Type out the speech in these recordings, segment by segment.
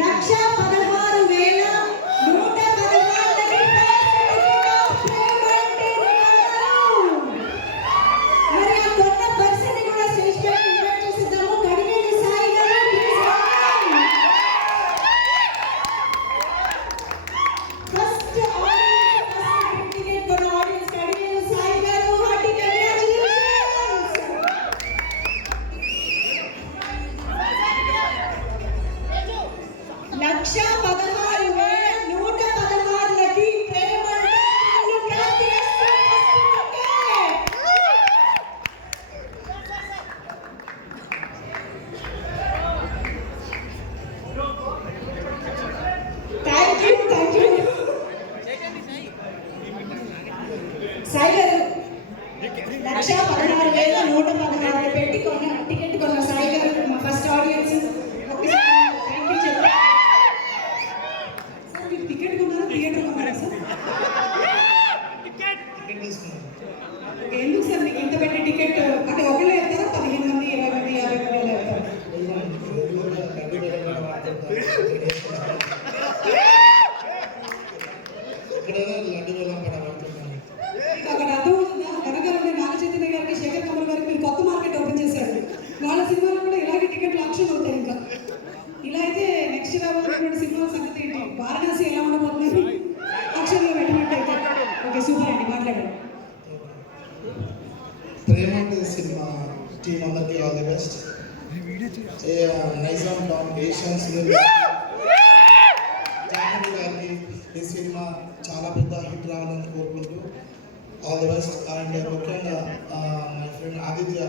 లక్ష వేల నూట పదహారు పెట్టి కొన్న టికెట్ కొన్న సాయి గారు మా ఫస్ట్ ఆడియన్స్ థ్యాంక్ యూ చెప్పండి. సార్ మీరు టికెట్ కొన్నారా? థియేటర్ కొన్నారా సార్? ఎందుకు సార్ మీకు ఇంత పెట్టి టికెట్? అంటే ఒకళ్ళు వెళ్తారా? పదిహేను మంది ఇరవై మంది యాభై మంది అలా వెళ్తారా? మీకు సినిమా టీమ్ అందరికి ఆల్ ది బెస్ట్ నైజాం టామ్ ఏషియన్ సినిమా జాహ్నవి గారికి ఈ సినిమా చాలా పెద్ద హిట్ రావాలని కోరుకుంటూ ఆల్ ది బెస్ట్ అండ్ ముఖ్యంగా మై ఫ్రెండ్ ఆదిత్య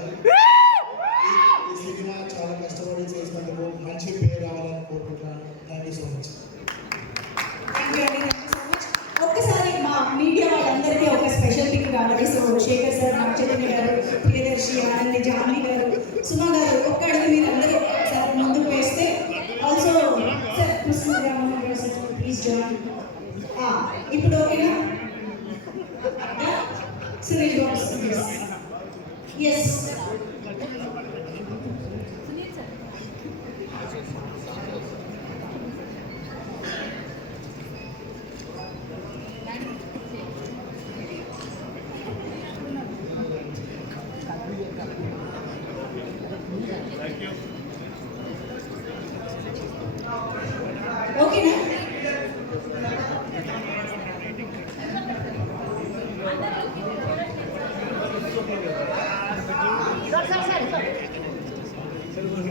ఇప్పుడు ఓకేనా? సునీల్ బాబు ఎస్ ఓకేనా?